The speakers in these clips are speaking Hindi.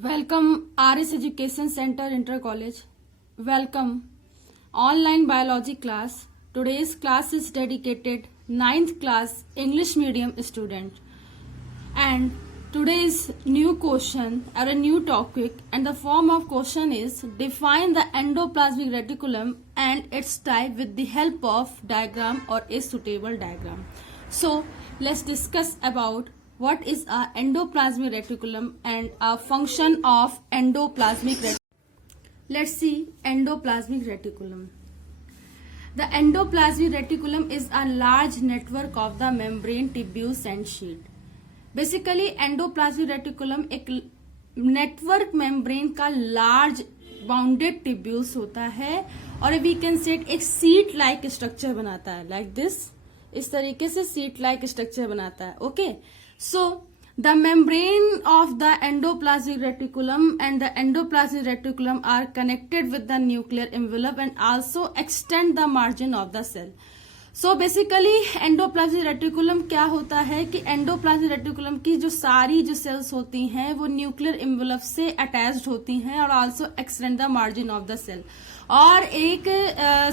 Welcome RS Education Center Inter College. Welcome online biology class. Today's class is dedicated 9th class English medium student. And today's new question or a new topic and the form of question is define the endoplasmic reticulum and its type with the help of diagram or a suitable diagram. So let's discuss about what is a endoplasmic reticulum and a function of endoplasmic reticulum. Let's see endoplasmic reticulum. The endoplasmic reticulum is a large network of the membrane, tubules and sheet. Basically endoplasmic reticulum एक नेटवर्क मेम्ब्रेन का लार्ज बाउंडेड ट्यूब्यूल्स होता है और वी कैन सेट एक सीट लाइक स्ट्रक्चर बनाता है लाइक दिस, इस तरीके से सीट लाइक स्ट्रक्चर बनाता है. Okay, so the membrane of the endoplasmic reticulum and the endoplasmic reticulum are connected with the nuclear envelope and also extend the margin of the cell. So basically endoplasmic reticulum क्या होता है कि एंडोप्लाज्मिक रेटिकुलम की जो सारी जो सेल्स होती हैं वो न्यूक्लियर एनवेलप से अटैच्ड होती हैं और also extend the margin of the cell और एक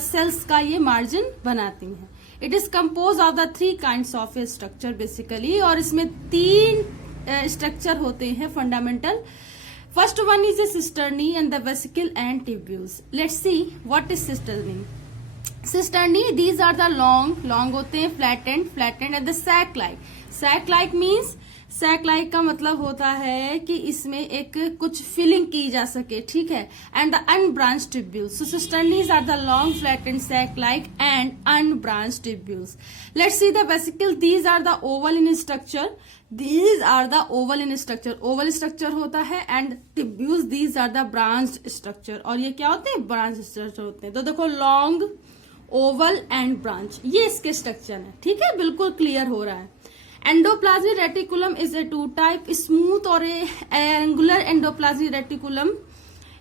सेल्स का ये मार्जिन बनाती हैं. It is compose of the 3 kinds of a structure basically, और इसमें 3 स्ट्रक्चर होते हैं fundamental. First one is a cisternae and the vesicle and tubules. Let's see what is cisternae. Cisternae, these are the long होते हैं, flattened and the sac like means sac like का मतलब होता है कि इसमें एक कुछ फिलिंग की जा सके, ठीक है. And the unbranched tubules. So cisternae are the long flattened sac like and unbranched tubules. Let's see the vesicle. These are the oval in structure. Oval structure होता है and tubules these are the branched structure. और ये क्या होते हैं? ब्रांच स्ट्रक्चर होते हैं. तो देखो लॉन्ग, ओवल एंड ब्रांच, ये इसके स्ट्रक्चर है, ठीक है, बिल्कुल क्लियर हो रहा है. Endoplasmic reticulum is a 2 type, smooth और angular endoplasmic reticulum.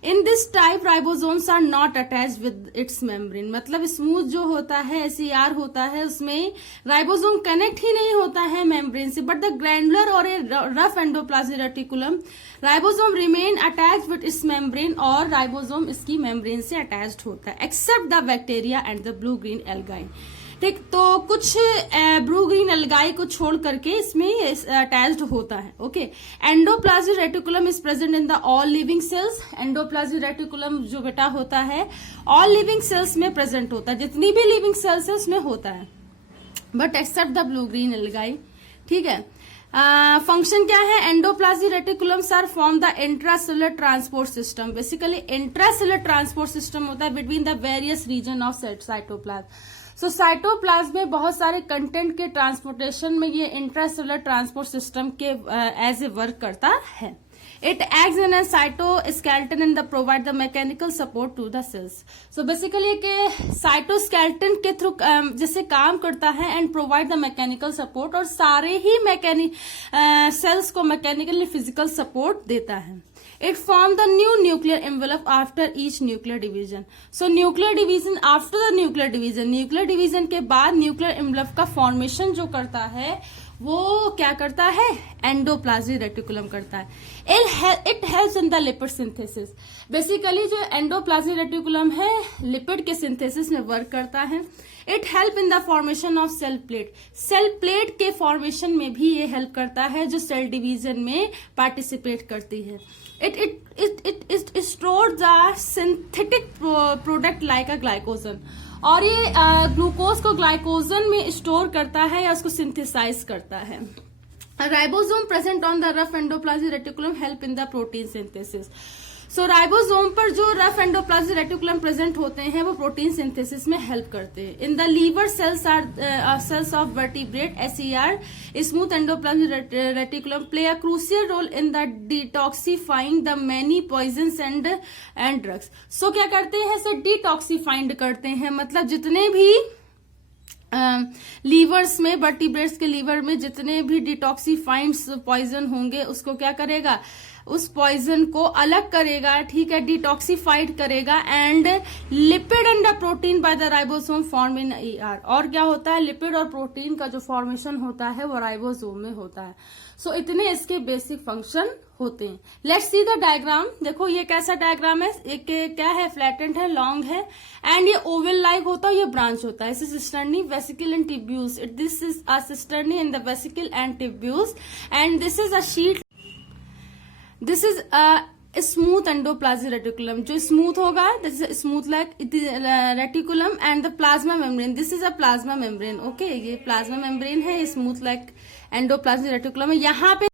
In this type ribosomes are not attached with its membrane. मतलब स्मूथ जो होता है, SER होता है, उसमें राइबोसोम कनेक्ट ही नहीं होता है मेम्ब्रेन से. बट द ग्रैंडुलर और a rough endoplasmic reticulum ribosome remain attached with its membrane और राइबोसोम इसकी मेम्ब्रेन से अटैच्ड होता है except the bacteria and the blue green algae. ठीक, तो कुछ ब्लू ग्रीन एल्गाई को छोड़ करके इसमें अटैच्ड होता है. Okay, endoplasmic reticulum is present in the all living cells. Endoplasmic reticulum जो बेटा होता है ऑल लिविंग सेल्स में प्रेजेंट होता है, जितनी भी लिविंग सेल्स है उसमें होता है, but except the blue green algae. ठीक है. फंक्शन क्या है? Endoplasmic reticulums are form the intracellular transport system. Basically intracellular transport system होता है between the various region of cytoplasm. So cytoplasm में बहुत सारे कंटेंट के ट्रांसपोर्टेशन में ये इंट्रासेलुलर ट्रांसपोर्ट सिस्टम के एज ए वर्क करता है. It acts in a cytoskeleton and the provide the mechanical support to the cells. So basically ये साइटोस्केलेटन के थ्रू जैसे काम करता है and provide the mechanical support, और सारे ही सेल्स को मैकेनिकल फिजिकल सपोर्ट देता है. It forms the new nuclear envelope after each nuclear division. So nuclear division after the nuclear division के बाद nuclear envelope का formation जो करता है वो क्या करता है? एंडोप्लाज्मिक रेटिकुलम करता है. It helps in the lipid synthesis. Basically जो एंडोप्लाज्मिक रेटिकुलम है लिपिड के सिंथेसिस में वर्क करता है. It help in the formation of cell plate. Cell plate के फॉर्मेशन में भी ये हेल्प करता है जो सेल डिवीजन में पार्टिसिपेट करती है. It store the synthetic product like a glycogen. और ये ग्लूकोज को ग्लाइकोजन में स्टोर करता है या उसको सिंथेसाइज करता है. Ribosome present on the rough endoplasmic reticulum help in the protein synthesis. So ribosome पर जो रफ एंडोप्लाज्मिक रेटिकुलम प्रेजेंट होते हैं वो प्रोटीन सिंथेसिस में हेल्प करते हैं. In the liver cells are cells of vertebrate SER smooth endoplasmic reticulum play a crucial role in the detoxifying the many poisons and drugs. So क्या करते हैं? सो डिटॉक्सिफाइंड करते हैं, मतलब जितने भी लीवर्स में, वर्टिब्रेट्स के लीवर में जितने भी डिटॉक्सिफाइंड्स पॉइजन होंगे उसको क्या करेगा? उस पॉइजन को अलग करेगा, ठीक है, डिटॉक्सिफाइड करेगा and lipid and the protein by the ribosome form in ER। और क्या होता है, लिपिड और प्रोटीन का जो फॉर्मेशन होता है वो राइबोसोम में होता है। सो इतने इसके बेसिक फंक्शन होते हैं। Let's see the diagram. देखो ये कैसा डायग्राम है, एक क्या है, फ्लैटेंड है, लॉन्ग है एंड ये ओवल लाइक होता है, ये ब्रांच होता है। इस cisternae, vesicle and tubules. This is a cisternae in the vesicle and tubules and this is a sheet, this is a smooth endoplasmic reticulum. जो स्मूथ होगा this is smooth like reticulum and the plasma membrane, this is a plasma membrane. Okay, ये प्लाज्मा मेम्ब्रेन है, स्मूथ लाइक एंडोप्लाज्मिक रेटिकुलम है। यहाँ पे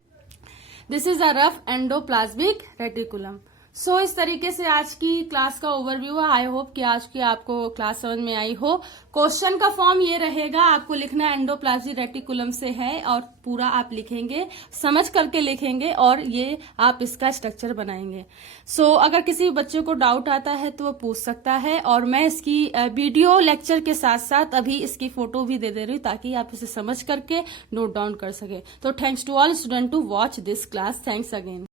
this is a rough endoplasmic reticulum. So इस तरीके से आज की क्लास का ओवरव्यू है। आई होप कि आज की आपको क्लास समझ में आई हो। क्वेश्चन का फॉर्म ये रहेगा, आपको लिखना एंडोप्लाज्मिक रेटिकुलम से है और पूरा आप लिखेंगे, समझ करके लिखेंगे और ये आप इसका स्ट्रक्चर बनाएंगे। सो अगर किसी बच्चे को डाउट आता है तो वो पूछ सकता है और मैं इसकी वीडियो लेक्चर के साथ साथ अभी इसकी फोटो भी दे रही हूँ ताकि आप इसे समझ करके नोट डाउन कर सके। तो thanks to all student to watch this class. Thanks again.